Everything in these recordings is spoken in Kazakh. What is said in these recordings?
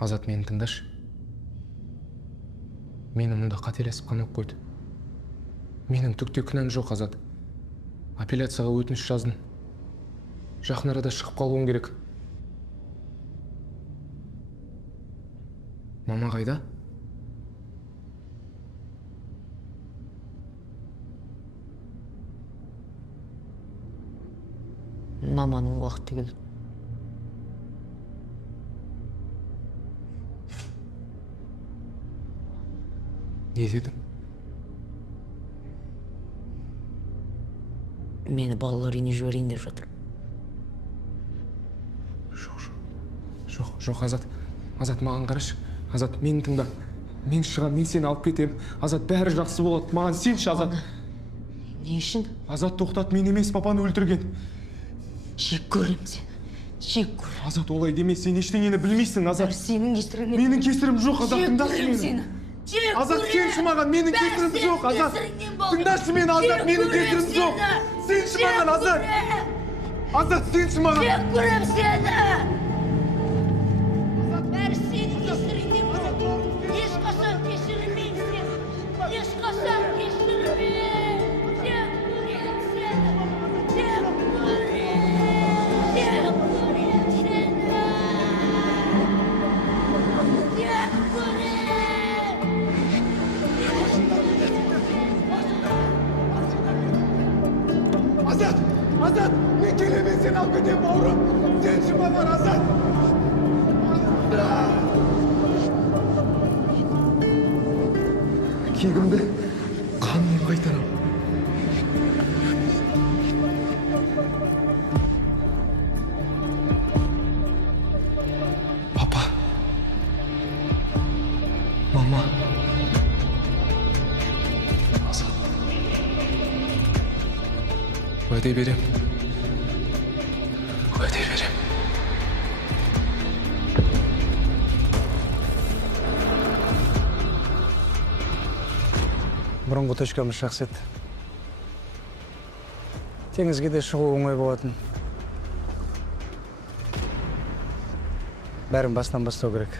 Азат, мені тыңдашы. Мені мұнда қателесіп қана қойды. Менің түкте күнәм жоқ, Азат. Апелляцияға өтініш жаздым. Жақын арада шығып қалуым керек. Мама қайда? Маманың уақыты келді. Не дедің? Мені балалар үйіне жіберейін деп жатыр. Жоқ, Азат. Азат, маған қарашы. Азат, мені тыңда. Мен шығам, мен сені алып кетем. Азат, бәрі жақсы болады. Маған сенші, Азат. Не үшін? Азат, тоқтат, мен емес, папаны өлтірген. Жек көрем сені. Жек көрем. Азат, олай деме, сен ештеңені білмейсің, Азат. Сенің кесіріңнен. Менің кесірім жоқ, Азат, тыңдашы мені. сені. Азат, сенші маған, менің кесірім жоқ, Азат. Тыңдашы мені, Азат, менің кесірім жоқ. Сенші маған, Азат. Азат, сенші маған. Жек көрем сені. Бәрі сенің кесіріңнен болды. Ешқашан кешірмеймін сені. Ешқашан кешірмеймін. Жек көрем сені. Жек көрем. Жек көрем сені. Жек көрем. Азат, мен келемен сені алып кетем, бауырым. Сенші маған, Азат. Кегімді қанмен қайтарам. Папа. Мама. Азат. Уәде берем. Уәде берем. Бұрынғы точкамыз жақсы еді. Теңізге де шығу оңай болатын. Бәрін бастан бастау керек.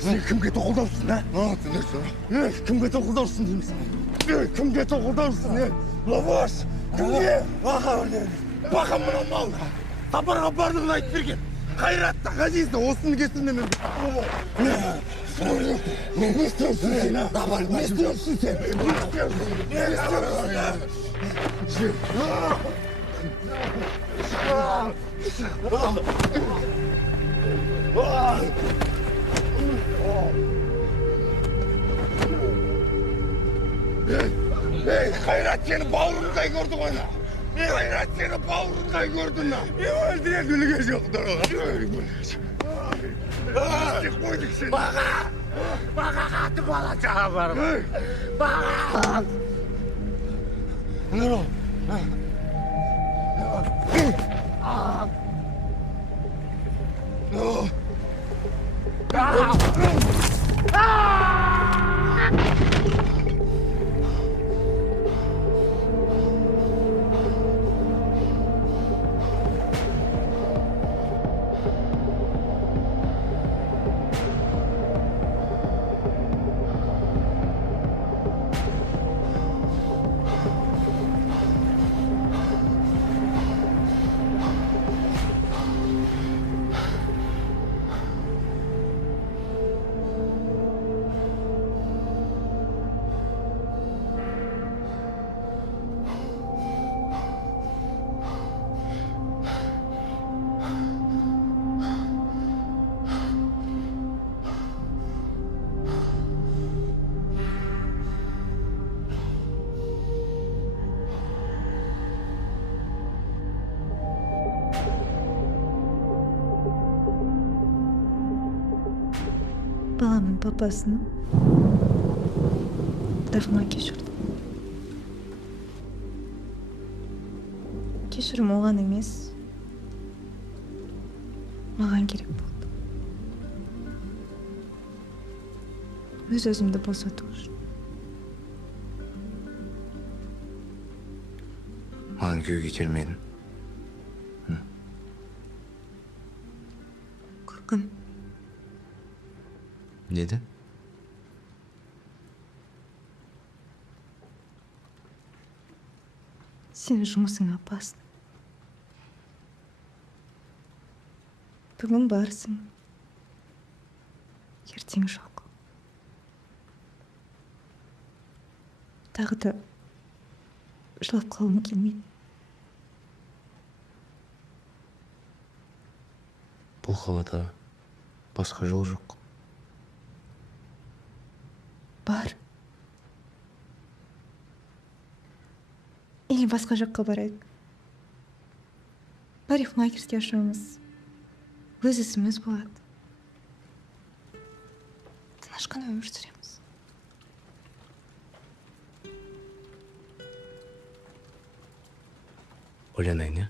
Сен кімге тоқылдаусың, кімге тоқылдаусың деймісің? Кімге тоқылдаусың, лаваш? Кімге? Бақа мұна мал. Сапарға барлығын айтып берген. Қайратты, ғазизді, осыны кесімнен не істеусің сен, не істеусің сен? Не Қайрат сені бауырындай көрді ғой. Қайрат сені бауырындай көрді. Өлдіре күліге жоқтыр ғой. Баға қаты бала жаға бар ғой. Баға. Нұр папасını Defne kешірді. Кешірім оған емес, маған керек болды. Өз-өзімді босату үшін. Маған күйеуге келмедің. Көркім, Неден? сенің жұмысың опасны. Бүгін барсың, ертең жоқ. Тағы да жылап қалғым келмейді. Бұл қалада басқа жол жоқ. Бар. Или басқа жаққа барайық. Парикмахерский ашамыз. Өз ісіміз болады. Тыныш қана өмір сүреміз. Ойланайын, не?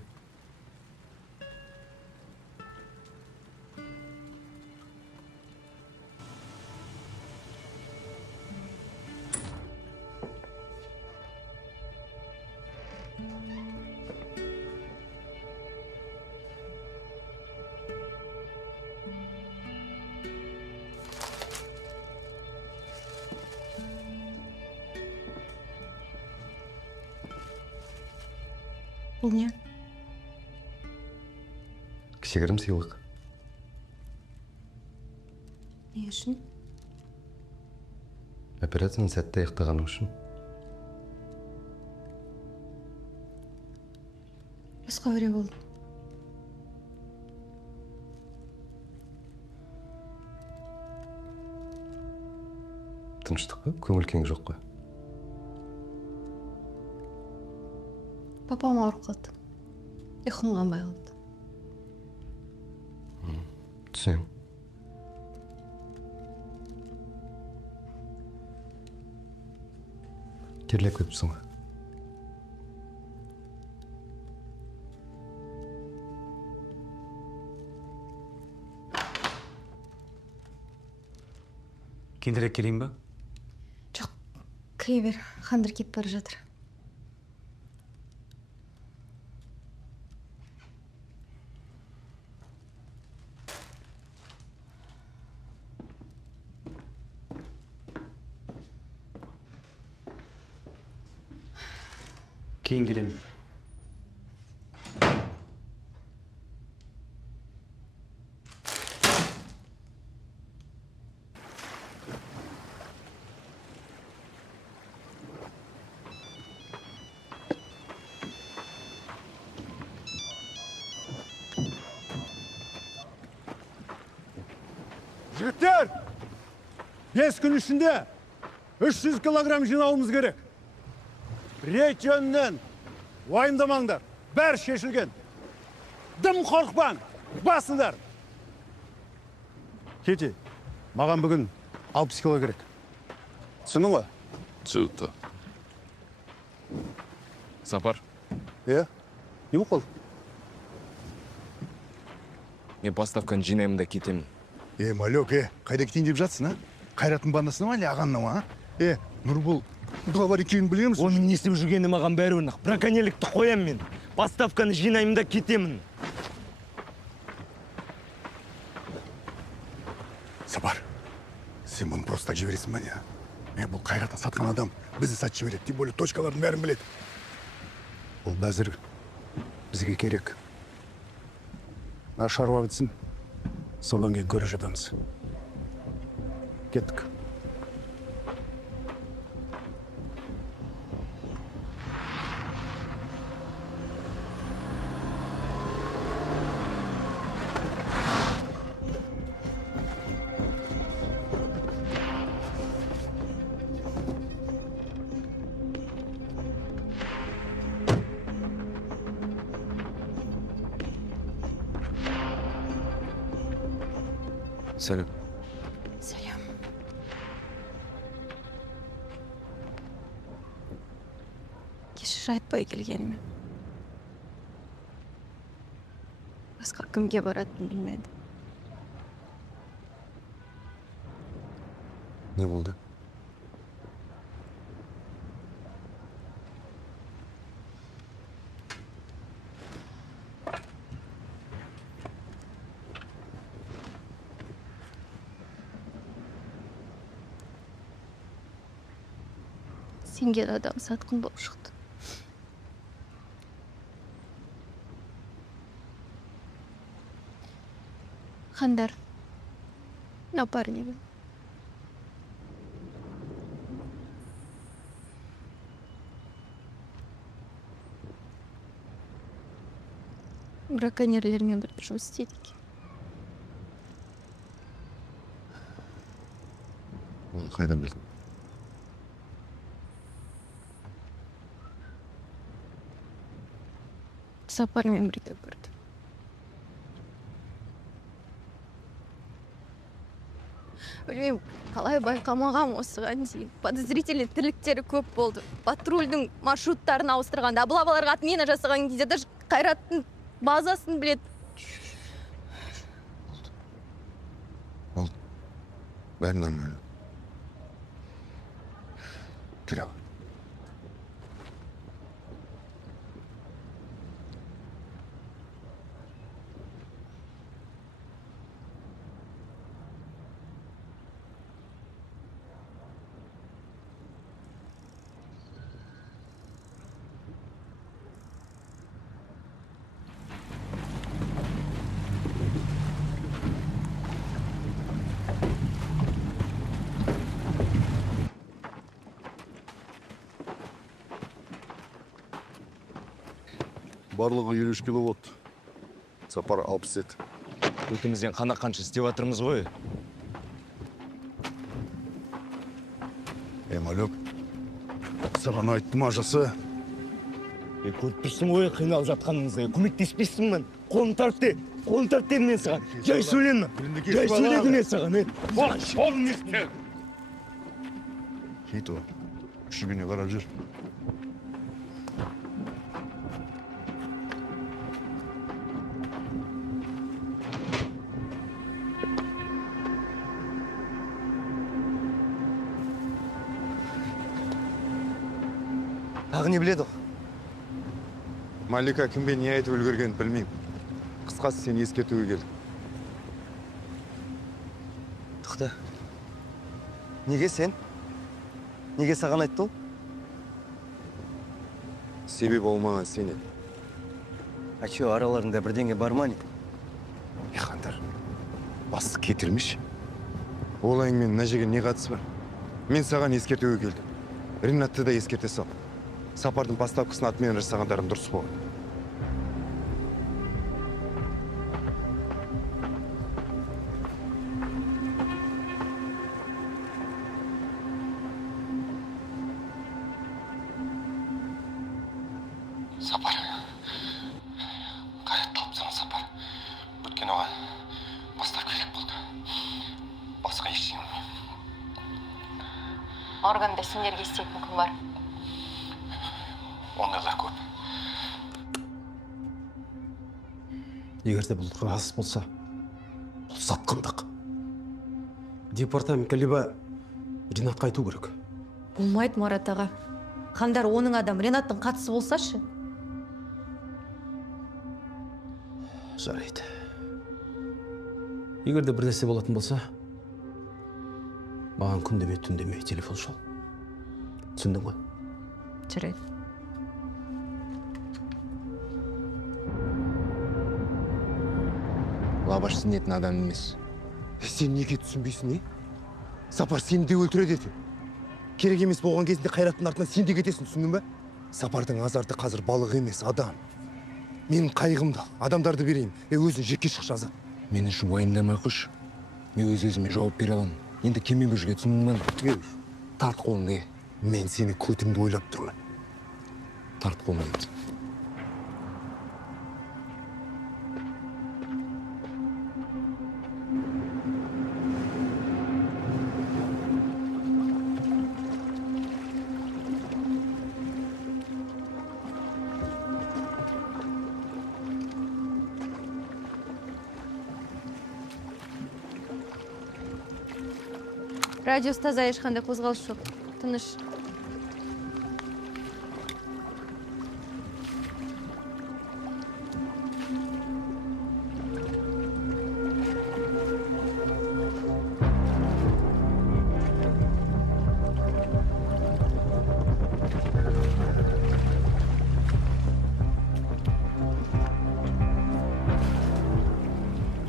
Бұл не? Кішігірім сыйлық. Не үшін? Операцияны сәтті аяқтағаның үшін. Басқа өре болды. Тыныштық па? Көңіл кең жоқ қой. Папам ауырып қалды. Ұйқым қанбай қалды. Түсем. Терлеп кетіпсің ба? Кейінірек келейін ба? Жоқ, кіре бер. Хандыр кетіп бара жатыр. Кейін келемін. Жігіттер! 5 күн ішінде 300 килограмм жинауымыз керек. Рейд жөнінен уайымдамаңдар. Бәрі шешілген. Дым қорықпан. Басыңдар. Кети, маған бүгін 60 кило керек. Түсіндің ба? Түсінікті. Сапар, Не болып қалды? мен поставканы жинаймын да кетемін. Малек, қайда кетейін деп жатсың, а? Қайраттың бандасына ма, әлі ағанына ма, а? Нұрбол, главарь екенін білеміз? Оның не істеп жүргені маған бәрібір нақ. Браконьерлікті қоямын мен. Поставканы жинаймын да кетемін. Сапар, сен бұны просто жібересің ба, не? Бұл Қайраттың сатқан адам бізді сат жібереді, тем более точкалардың бәрін біледі. Ол бәзір бізге керек. Шаруа бітсін, содан кейін көре жатамыз. Кеттік. Сәлем. Сәлем. кешір айтпай келгеніме. Басқа кімге баратынын білмедім. Не болды? Сенген адам сатқын болып шықты. Хандар, напарнигім. Браконьерлермен бірге жұмыс істейді екен. Оны қайдан білдің? Сапармен бірге көрдім. Білмеймін, қалай байқамағам осыған дейін. Подозрительный тірліктері көп болды. Патрульдің маршруттарын ауыстырғанда, абылабаларға отмена жасаған кезде даже Қайраттың базасын біледі. Болды. Бәрі нормально. Келе ал. Барлығы 53 киловатт. Сапар 67. Өтімізден қанша істеп жатырмыз ғой. Малек, саған айттым ажасы. Көріп тұрсың ғой қиналып жатқаныңызды. Көмектеспейсің мен. Қолын тарт дедім мен саған. Жай сөйлеме. Жай сөйледім мен саған. Кейт о. Күшігіне қарап жүр. Тағы не біледі? Малика кімбе не айтып үлгергенін білмеймін. Қысқасы сені ескертуге келдім. Тоқта. Неге сен? Неге саған айтты ол? Себеп болмаған сен еді. Ачо, араларында бірдеңе бар ма не? Хандар, басты кетірмеш. Ол әңгіменің мына жерге не қатысы бар? Мен саған ескертуге келдім. Ринатты да ескерте сал. Сапардың поставкасын атмен жасағандарың дұрыс болды. Сапар. Қайрат тапсаң сапар. Өткен оған бастап керек болды. Басқа ештеңе білмеймін. Органда сендерге істейтін күн бар. Ондайлар көп. Егерде бұл рас болса, бұл сатқындық. Департаментке либо Ринатқа айту керек. Болмайды, Марат аға. Хандар оның адам Ренаттың қатысы болсашы. Жарайды. Егерде бір нәрсе болатын болса, маған күн демей, түн демей телефон шал. Түсіндің ғой? Жарайды. Лабаш сенетін адам емес. Сен неге түсінбейсің, не? Сапар сені де өлтіреді еді. Керек емес болған кезінде Қайраттың артынан сен де кетесің, түсіндің бе? Сапардың азарты қазір балық емес, адам. Менің қайғымда адамдарды берейін, өзің жеке шық жаза. Мен үшін уайымдамай қойшы. Мен өз-өзіме жауап бере аламын. Енді кеммен бір жерге түсіндің бе? Тарт қолыңды. Мен сені көтімді ойлап тұрмын. Тарт қолыңды. Радиосы таза, ешқандай қозғалыс жоқ. Тыныш.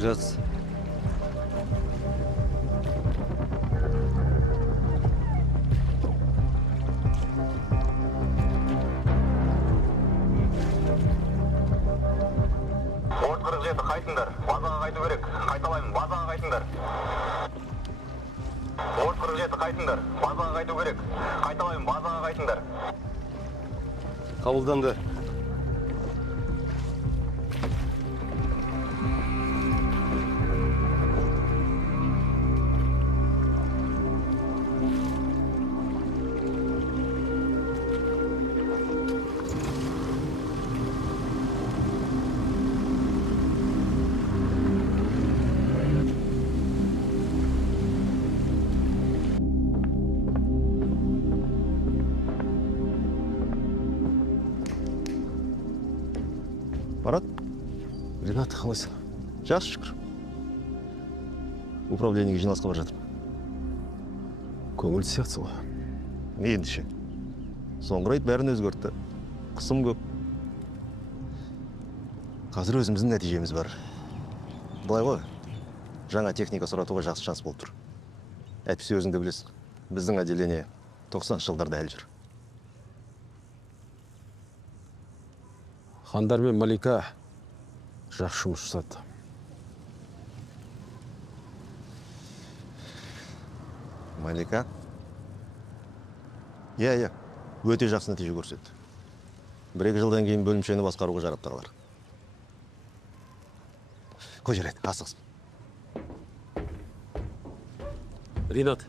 Жаз. От 47 қайтыңдар. Базаға қайту керек. Қайталаймын, базаға қайтыңдар. От 47 қайтыңдар. Базаға қайту керек. Қайталаймын, базаға қайтыңдар. Қабылданды. Марат? Ренат, қалайсың? Жақсы шүкір. Управлениеге жиналысқа бара жатырмын. Көңілді сияқтысың ғой. Ендеше. Соңғы рет бәрін өзгертті. Қысым көп. Қазір өзіміздің нәтижеміз бар. Былай ғой, жаңа техника сұратуға жақсы шанс болып тұр. Әйтпесе өзіңді білесің. Біздің отделение 90 жылдарда әлі жүр. Хандар мен Малика жақсы жұмыс жасады. Малика? Иә, өте жақсы нәтиже көрсетті. 1-2 жылдан кейін бөлімшені басқаруға жарап тағылар. Қой жарайды, асығсын. Ринат.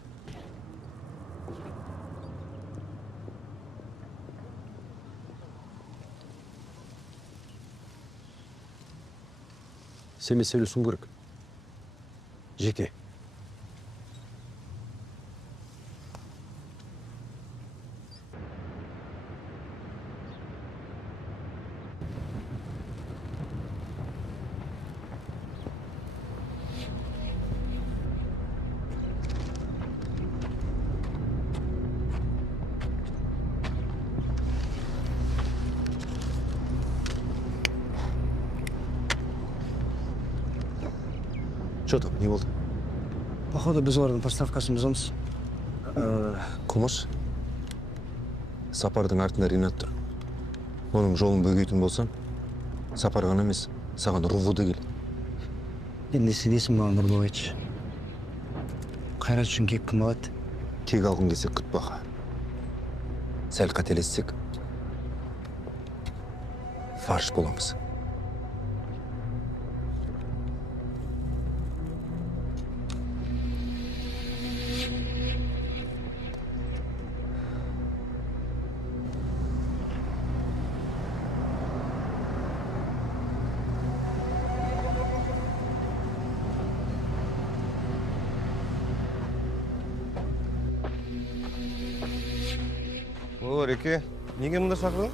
Сенімен сөйлесуім керек. Жеке. Что там, не болды? Походу, біз олардың поставкасын бұзамыз. Күміс, Сапардың артында Ринат тұр. Оның жолын бөгейтін болсам, Сапар ғана емес, саған Рувуды кел. Енді сенесің маған Нұрболайчы. Қайрат үшін кек кім алады? Кек алғың келсе күтпаға. Сәл қателессек, фарш боламыз. О, Реке, неге мұнда шақырдың?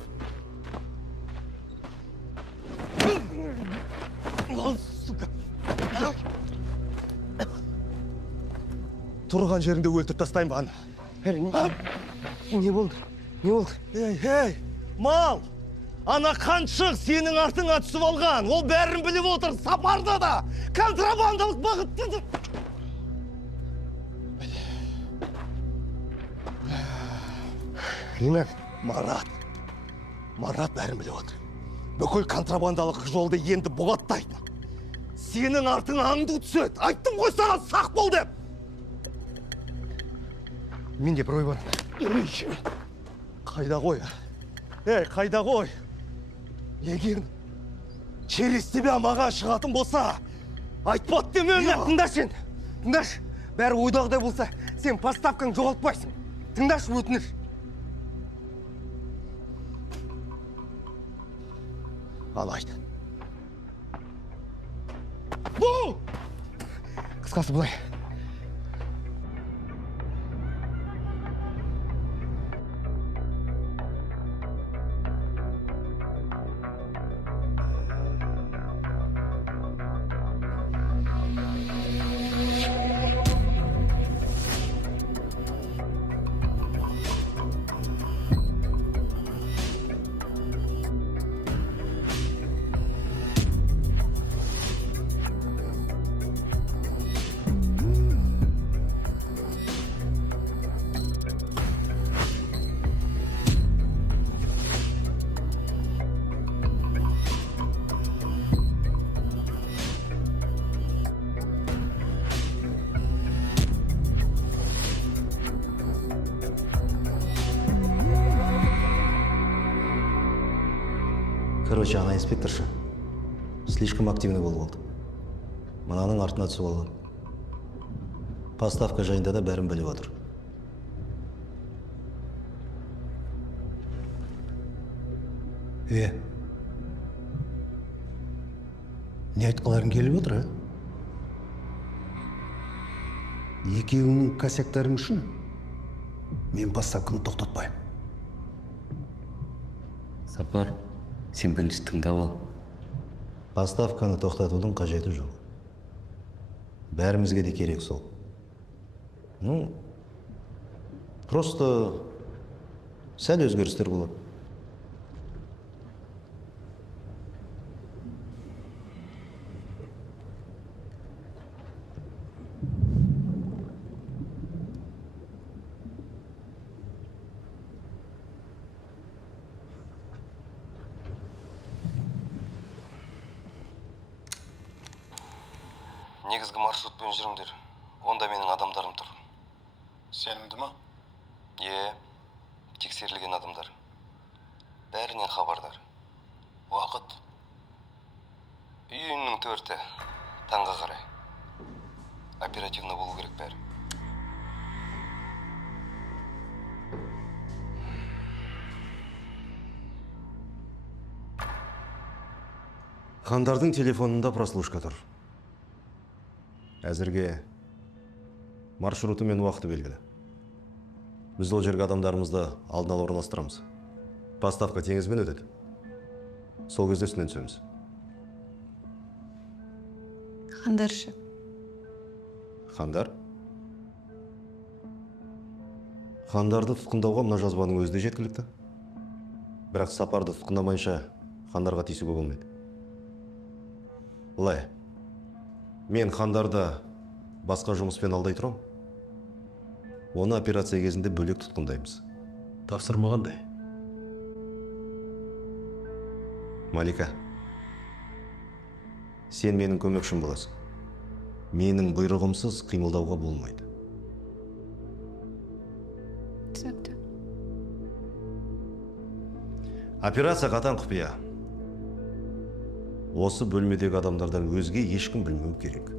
Тұрған жеріңде өлтіріп тастайын баған. Не болды? Не болды? Ей, мал! Ана қаншық сенің артыңа түсіп алған. Ол бәрін біліп отыр. Сапарда да контрабандалық бағытты. Ринат. Марат бәрін біліп отыр. Бүкіл контрабандалық жолды енді бұғаттайды. Сенің артың аңды түседі. Айттым ғой саған, сақ бол деп. Менде бір ой бар. Қайда қой? Қайда қой? Егер через тебя маған шығатын болса, айтпат деме. Тыңдаш сен. Тыңдаш. Бәрі ойдағыдай болса, сен поставкаң жоғалтпайсың. Тыңдаш, өтініш. Алайды. Қысқасы бұлай. Короче, ана инспекторша слишком активный болып алды. Мынаның артына түсіп алған. Поставка жайында да бәрін біліп отыр. Не айтқыларың келіп отыр, а? Екеуіңнің косяктарың үшін мен поставканы тоқтатпаймын. Сапар, сен бірінші тыңдап ал. Поставканы тоқтатудың қажеті жоқ. Бәрімізге де керек сол. Ну, просто сәл өзгерістер болады. Негізгі маршрутпен жүріңдер. Онда менің адамдарым тұр. Сенімді ма? Тексерілген адамдар. Бәрінен хабардар. Уақыт? Үйінің 4-і, таңға қарай. Оперативно болу керек бәрі. Хандардың телефонында прослушка тұр. Әзірге маршруты мен уақыты белгілі. Біз ол жерге адамдарымызды алдын ала орналастырамыз. Поставка теңізбен өтеді. Сол кезде үстінен түсеміз. Хандаршы. Хандар? Хандарды тұтқындауға мына жазбаның өзі де жеткілікті. Бірақ Сапарды тұтқындамайынша Хандарға тиісуге болмайды. Былай, мен Хандарды басқа жұмыспен алдай тұрам. Оны операция кезінде бөлек тұтқындаймыз. Тапсырмағандай. Малика, сен менің көмекшім боласың. Менің бұйрығымсыз қимылдауға болмайды. Түсінікті. Операция қатаң құпия. Осы бөлмедегі адамдардан өзге ешкім білмеу керек.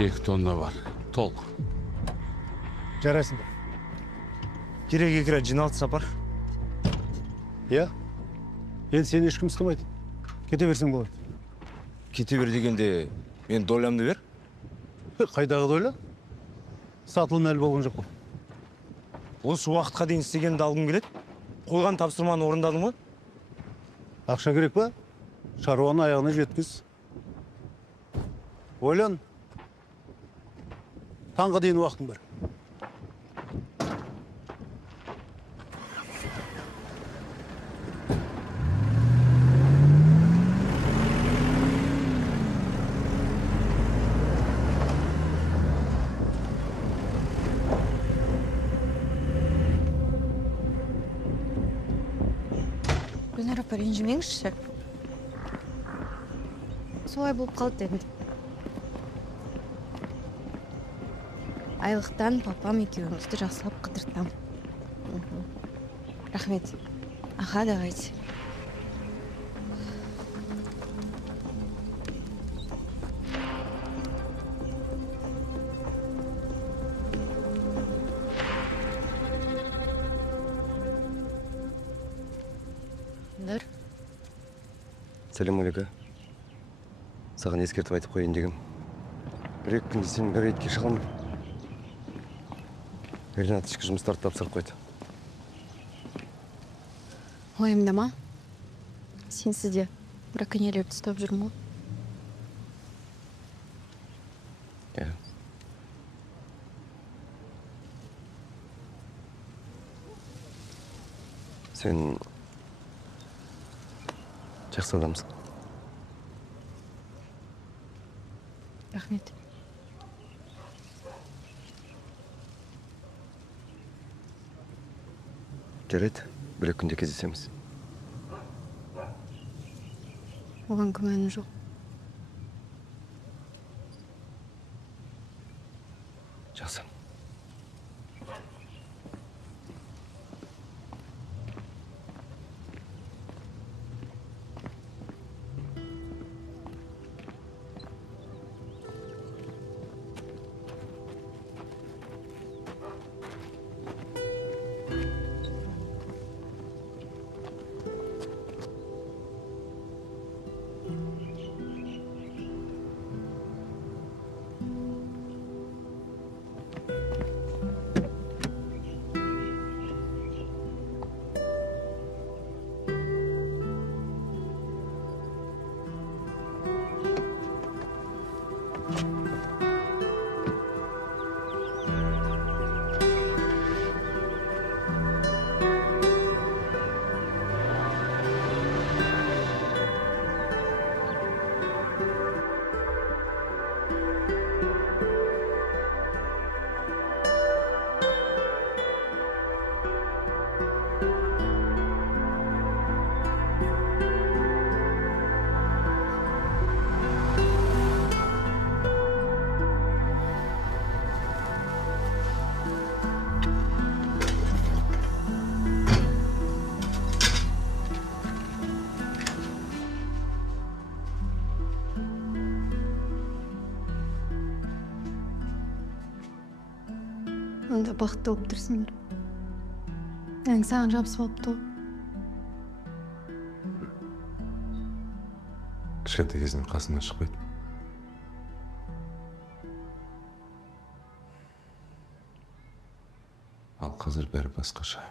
Екі тонна бар. Толық. Жарайсың ба? Керек жиналды Сапар. Енді сені ешкім ұстамайды. Кете берсең болады. Кете бер дегенде, мен долямды бер. Қайдағы дойла? Сатылым әлі болған жоқ бұл. Осы уақытқа дейін істегенді алғым келеді. Қойған тапсырманы орындадың ба? Ақша керек па? Шаруаны аяғына жеткіз. Ойлан. Таңға дейін уақытың бар. Гүлнар апа, ренжімеңізші. Солай болып қалды енді. Айлықтан папам екеуіңізді жақсылап қыдыртам. Рахмет. Аха, давайте. Гүлнар. Сәлем, Малика. Саған ескертіп айтып қойын дегім. Бір-екі күнде сен бір рейдке шығамын. Ринат ішкі жұмыстарды тапсырып қойды. Ойымда ма? Сенсіз де браконьерлерді ұстап жүрмін ғой. Сен жақсы адамсың. рахмет. жарайды, бір күнде кездесеміз. Оған күмәнім жоқ. Жақсы. Онда бақытты болып тұрсыңдар. Әң саған жабысып алыпты ғой. Кішкентай кезінен қасымнан шықпайды. Ал қазір бәрі басқаша.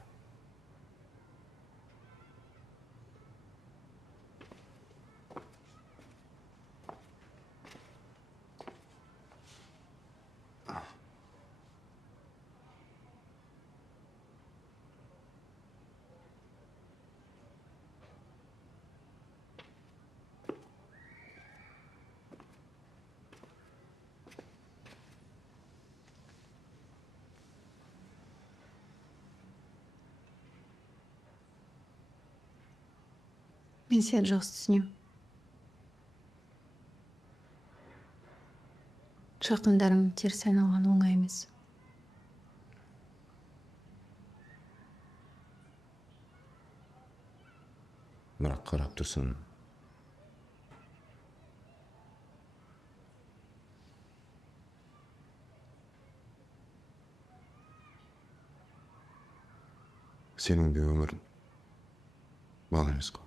Мен сені жақсы түсінемін. Жақындарың теріс айналған оңай емес. Бірақ қарап тұрсын. Сенің де өмірің маған емес қой.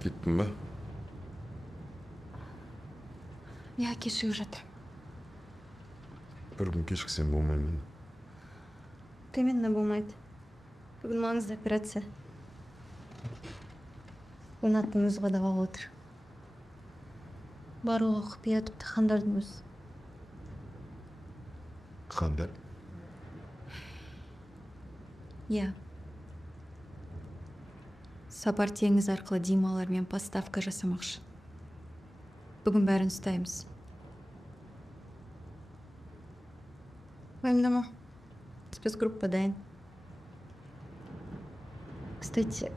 Кеттің ба? Я кешігіп жатыр. Бір күн кешіксем болмаймын. Именно болмайды. Бүгін маңызды операция. Ринаттың өзі қадағалап отыр. Барлығы құпия, тіпті Хандардың өзі. Қандай? Иә. Сапар теңіз арқылы Дималармен поставка жасамақшы. Бүгін бәрін ұстаймыз. Уайымдама. Спецгруппа дайын. Кстати,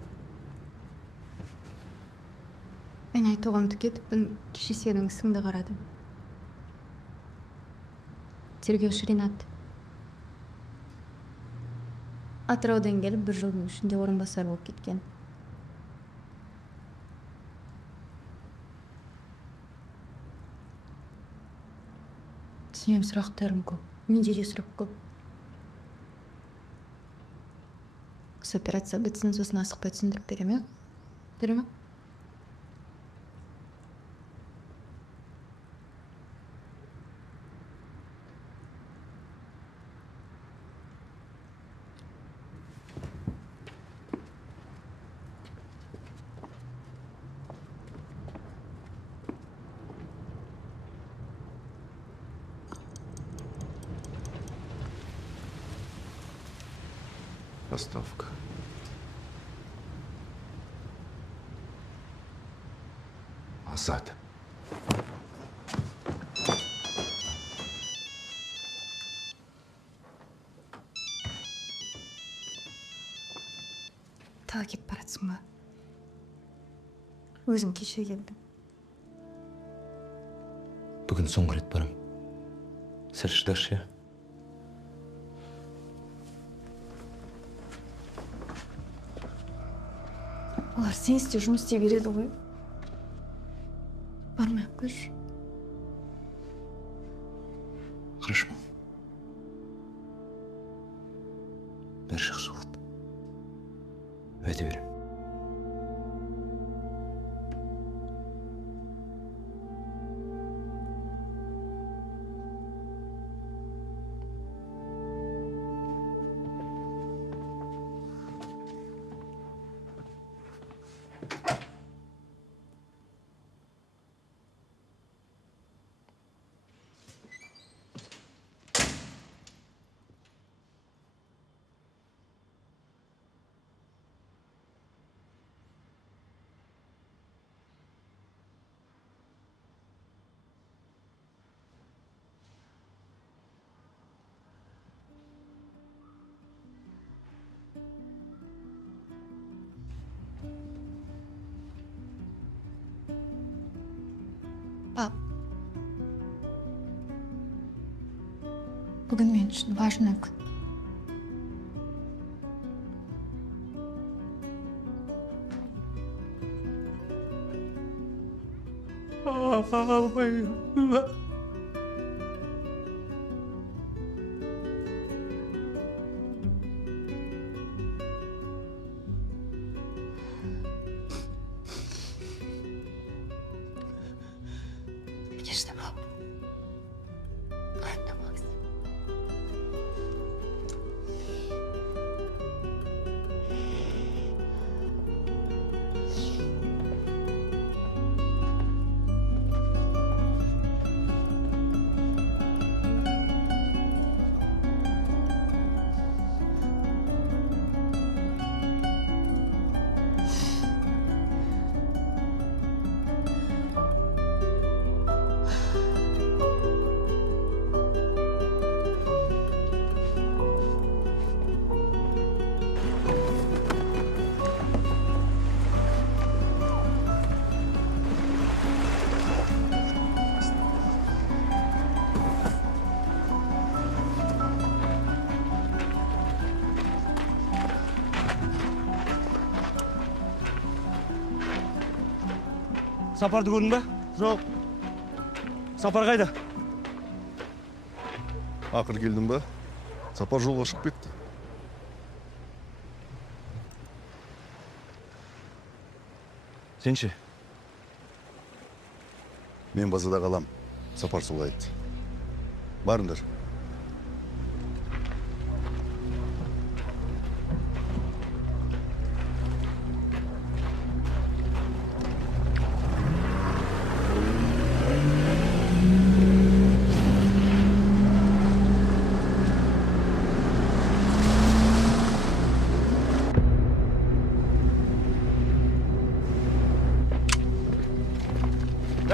мен айтуғамды кетіппін, кеше сенің ісіңді қарадым. Тергеуші Ринат. Атыраудан келіп, 1 жылдың ішінде орынбасар болып кеткен. Түсінем, сұрақтарым көп. Менде де сұрақ көп. Осы операция бітсін, сосын асықпай түсіндіріп берем, е? Берем, е? Поставка. Азат. Тағы кеп баратсың ба? Өзің кеше келдің. Бүгін соңғы рет барам. Сәл шыдашы, я? Олар сен істе жұмыс істей береді ғой. Бармай ақ қойшы. Хорошо. Бәрі жақсы болады. Уәде берем. Пап, бүгін мен үшін важный күн. Конечно, пап. Уайымдамаңыз. Сапарды көрдің бе? Жоқ. Сапар қайда? Ақыр келдің ба? Сапар жолға шығып кетті. Сенші? Мен базада қалам. Сапар солай айтты. Барыңдар.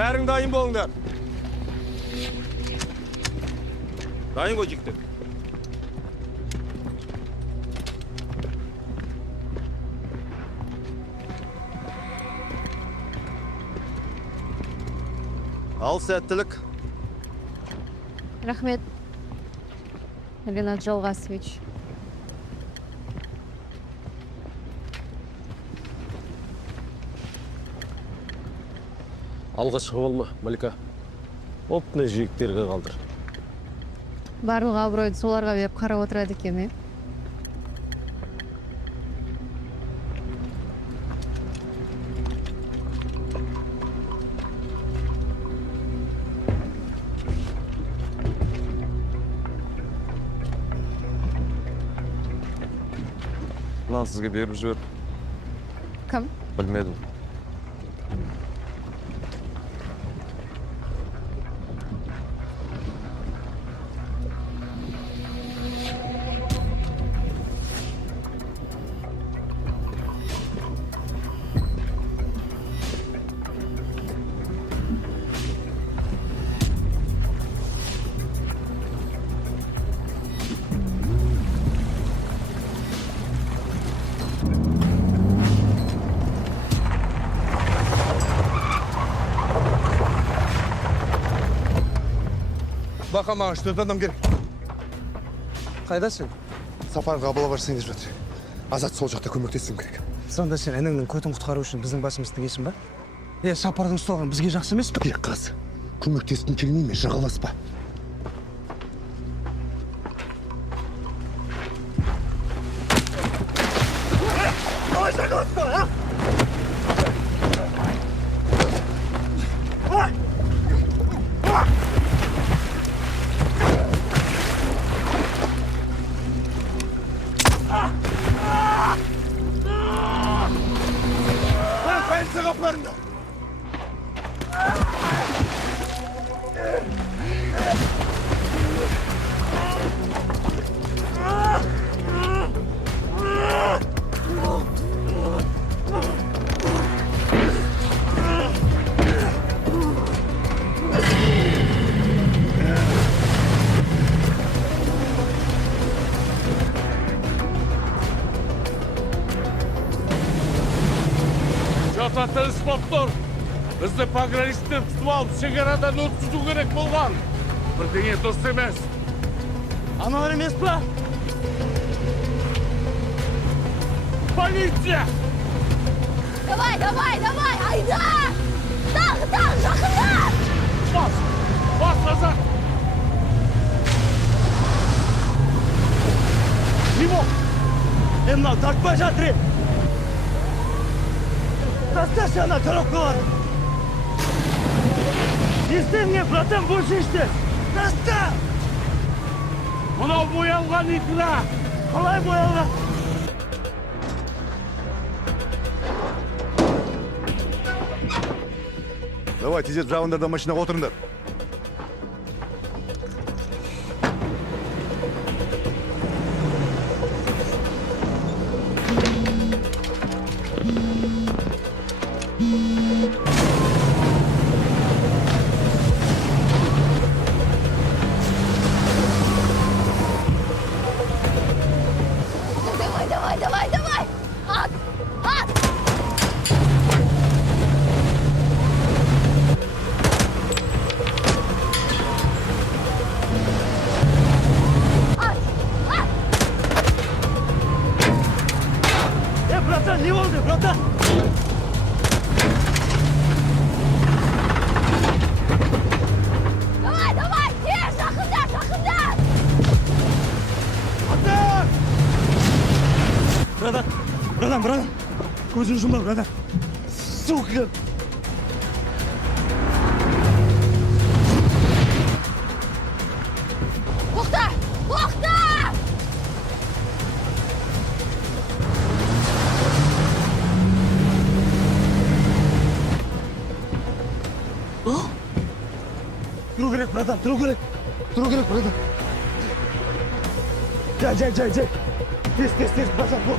Бәрің дайын болыңдар. Дайын ғой жігіттер. Ал сәттілік. Рахмет, Ренат Жалғасович. Алға шығып алма, Малика. Опны жиектерге қалдыр. Барлық абыройды соларға беріп қарап отырады екен, Мынаны сізге беріп жібер. Кім? Білмедім. Бақа маған 4 адам керек. Қайдасың? Сапарға абыла барсың деп жатыр. Азат сол жақта көмектесуім керек. Сонда сен ініңнің көтін құтқару үшін біздің басымызды тігесің ба? Сапардың ұсталған бізге жақсы емес пе? Қаз, көмектескің келмей ме, жағаласпа. Қалай жағаласпа, а? Полиция kapılarında. Жататын спорттор. Бізді пограничтер тұтып алып, шекарадан өткізу керек болған. Бірдеңе дұрыс емес. Аналар емес па? Полиция! Давай, айда! Тағы, жақындар! Бас назад! Limon! Мынау тартпай жатыр. Тасташы ана коробкаларды. Естен мне, братан, больше ішті. Таста! Мынау боялған икра! Қалай боялған? Давай, тезет жауындарда машинаға отырыңдар. Давай! At! Bratan, ne oldu bratan? Давай! Tez, жақындар! Bratan! Bratan! Көзін жұмла, bratan. сука! Тоқта! Тоқта! Тұру керек, братан, тұру керек. Тұру керек, братан. Жай. Тез, братан, бұл.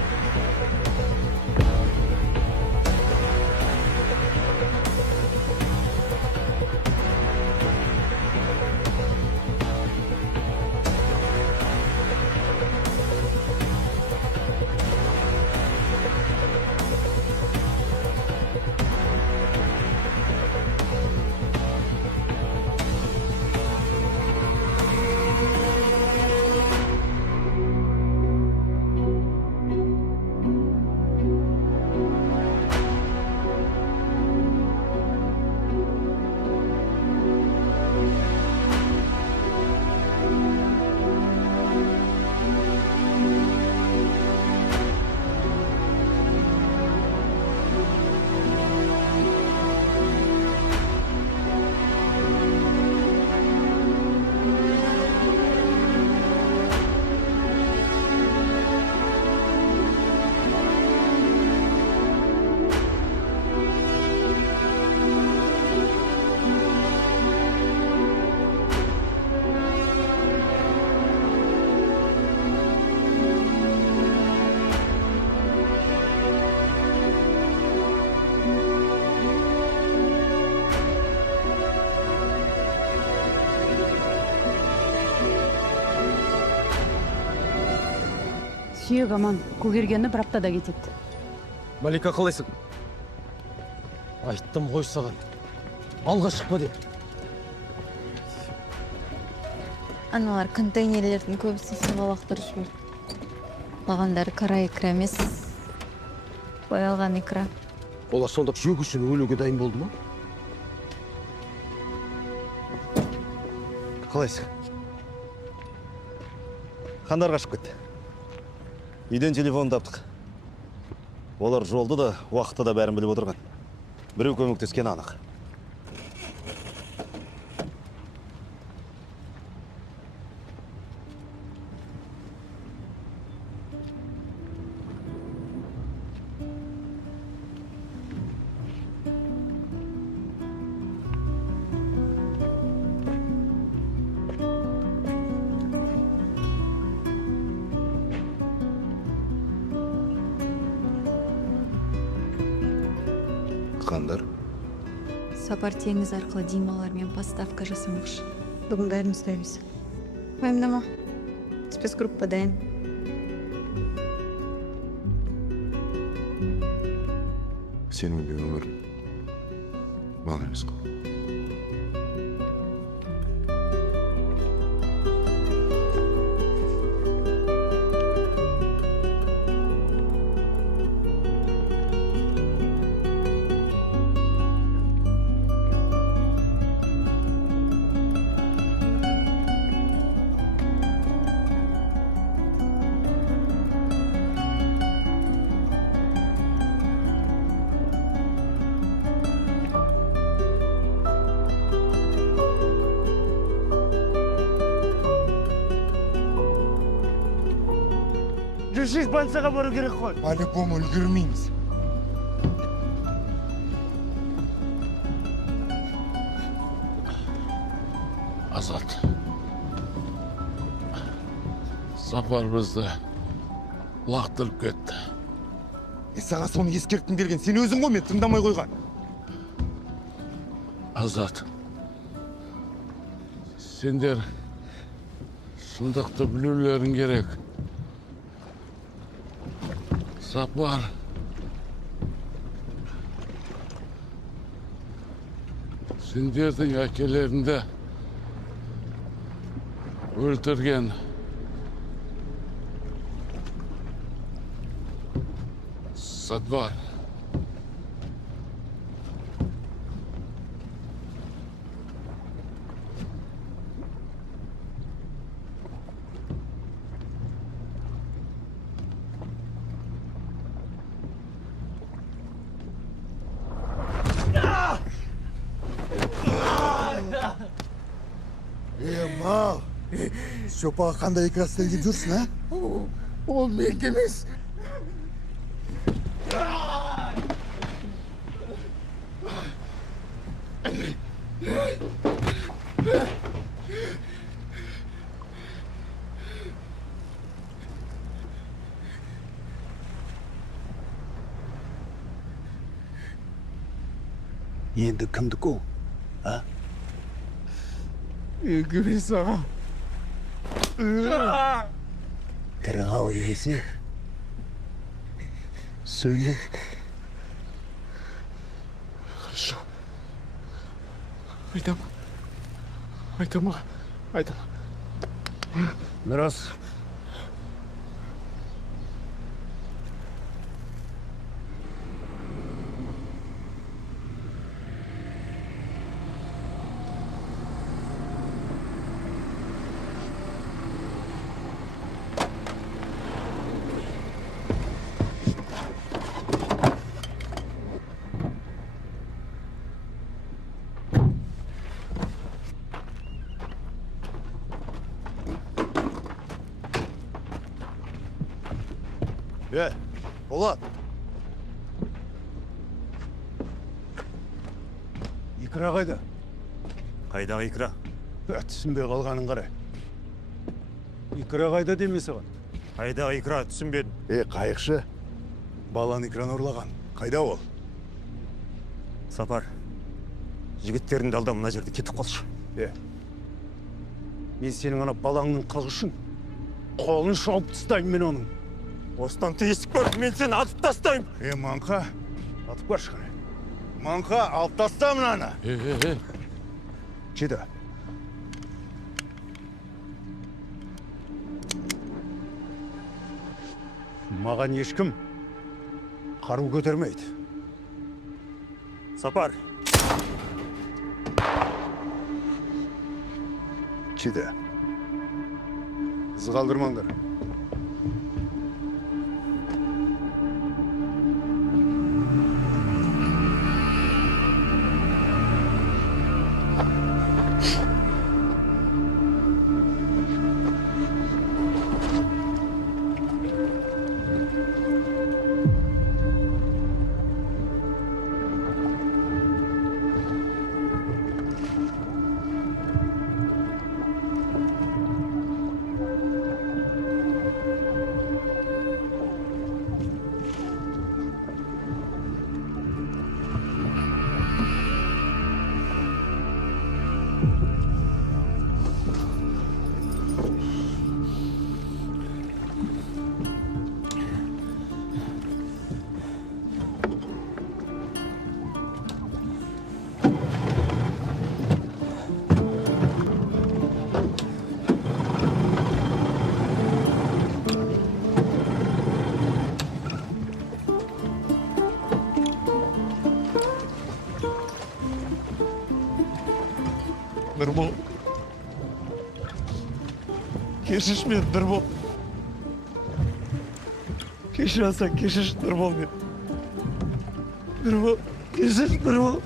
Сүйек аман, көгергені бір аптада кетеді. Малика, қалайсың? Айттым ғой саған. Алға шықпа деп. Аналар контейнерлердің көбісін сығалақтырып жіберді. Қалғандары қара икра емес, боялған икра. Олар сонда жөк үшін өлуге дайын болды ма? Қалайсың? Қандар қашып кетті. Үйден телефон таптық. Олар жолды да, уақытты да бәрін біліп отырған. Біреу көмектескен анық. Қандар? Сапар теңіз арқылы Дималармен поставка жасамақшы. Бүгін бәрін ұстаймыз. Уайымдама. Спецгруппа дайын. Сенің де өмірің маған емес қой. Жүршіз бансаға бару керек қой. По-любому үлгермейміз. Азат. Сапар бізді лақтырып кетті. Саған соны ескерттім келген. Сен өзің ғой, мен тыңдамай қойған. Азат. Сендер шындықты білулерің керек. Сапар сендердің әкелеріңді өлтірген. Садвар. Жопаға қандай икра істелген жүрсің, а? Ол менікі емес. Енді кімдікі ол? А? Менікі емес аға. Тірі қалай келсе, сөйле. Хорошо. Айтам. Мирас. Болат. Икра қайда? Қайдағы икра? Түсінбей қалғаның қарай. Икра қайда демес оған? Қайдағы икра түсінбедім. Қайықшы. Баланы икраны ұрлаған. Қайда ол? Сапар. Жігіттердің алда мына жерде кетіп қалшы. Мен сенің ана балаңның қылғышын. Қолын шауып тастаймын мен оның. Осыдан тесік бар, мен сені атып тастайым. Манқа, атып баршы қане. Манқа, алып таста мынаны. Чеді. Маған ешкім қару көтермейді. Сапар. Чеді. Із қалдырмаңдар. Нұрбол. Кешірші мен, Нұрбол. Кешір алсаң, кешірші, Нұрбол мен. Нұрбол, кешірші, Нұрбол.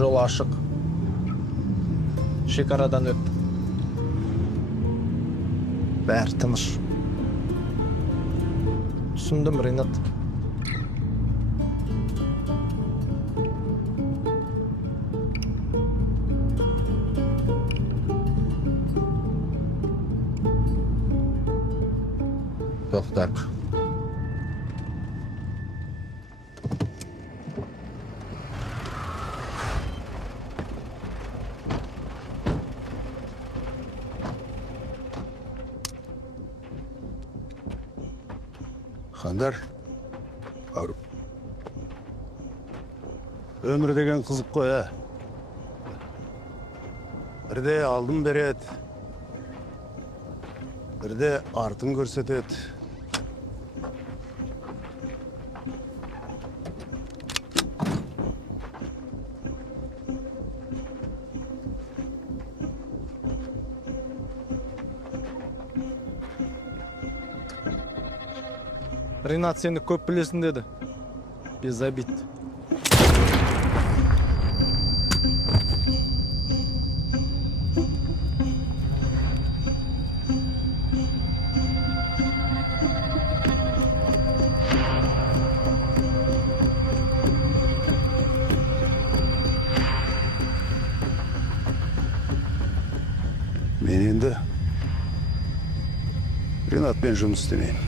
Жол ашық. Шекарадан өт. Бәрі тыныш. Түсіндім, Ринат. Тоқтар. Қандар, ауру. Өмір деген қызық қой, ә? Бірде алдым береді, бірде артын көрсетеді. Ринат сені көп білесің деді. Без обид. Мен енді Ринатпен жұмыс істемеймін.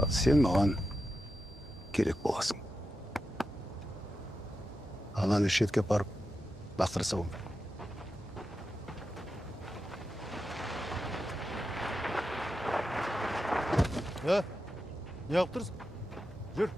Ал сен маған керек боласың. Ананы шетке барып бақтырса өмір. Не қылып тұрсың? Жүр.